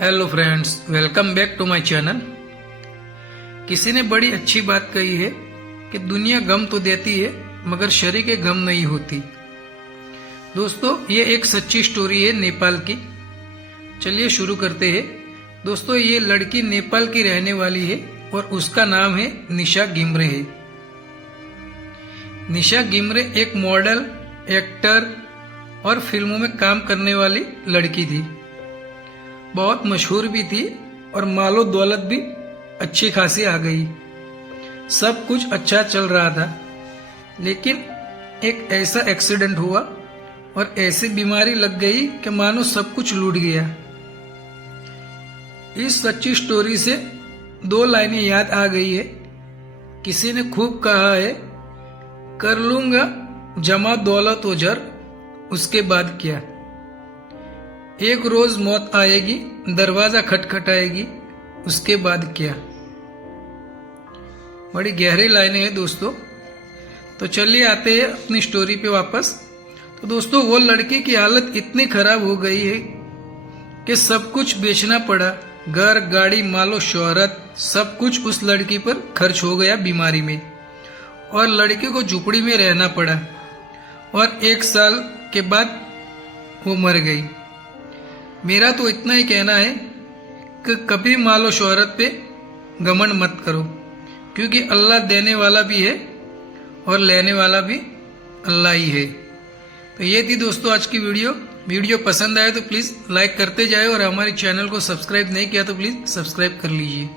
Hello friends, welcome back to my channel. किसी ने बड़ी अच्छी बात कही है कि दुनिया गम तो देती है मगर शरीके गम नहीं होती। दोस्तों, ये एक सच्ची स्टोरी है नेपाल की। चलिए शुरू करते हैं। दोस्तों, ये लड़की नेपाल की रहने वाली है और उसका नाम है निशा गिम्रे है। निशा गिम्रे एक मॉडल, एक्टर और फिल्मों में काम करने वाली लड़की थी। बहुत मशहूर भी थी और मालो दौलत भी अच्छी खासी आ गई। सब कुछ अच्छा चल रहा था, लेकिन एक ऐसा एक्सीडेंट हुआ और ऐसी बीमारी लग गई कि मानो सब कुछ लूट गया। इस सच्ची स्टोरी से दो लाइनें याद आ गई है। किसी ने खूब कहा है, कर लूंगा जमा दौलत ओजर, उसके बाद क्या। एक रोज मौत आएगी, दरवाजा खटखटाएगी, उसके बाद क्या। बड़ी गहरी लाइनें हैं दोस्तों। तो चलिए आते हैं अपनी स्टोरी पे वापस। तो दोस्तों, वो लड़की की हालत इतनी खराब हो गई है कि सब कुछ बेचना पड़ा। घर, गाड़ी, मालो, शोहरत, सब कुछ उस लड़की पर खर्च हो गया बीमारी में, और लड़की को झुपड़ी में रहना पड़ा। और 1 साल के बाद वो मर गई। मेरा तो इतना ही कहना है कि कभी मालो शोहरत पे घमंड मत करो, क्योंकि अल्लाह देने वाला भी है और लेने वाला भी अल्लाह ही है। तो ये थी दोस्तों आज की वीडियो पसंद आए तो प्लीज़ लाइक करते जाए और हमारे चैनल को सब्सक्राइब नहीं किया तो प्लीज़ सब्सक्राइब कर लीजिए।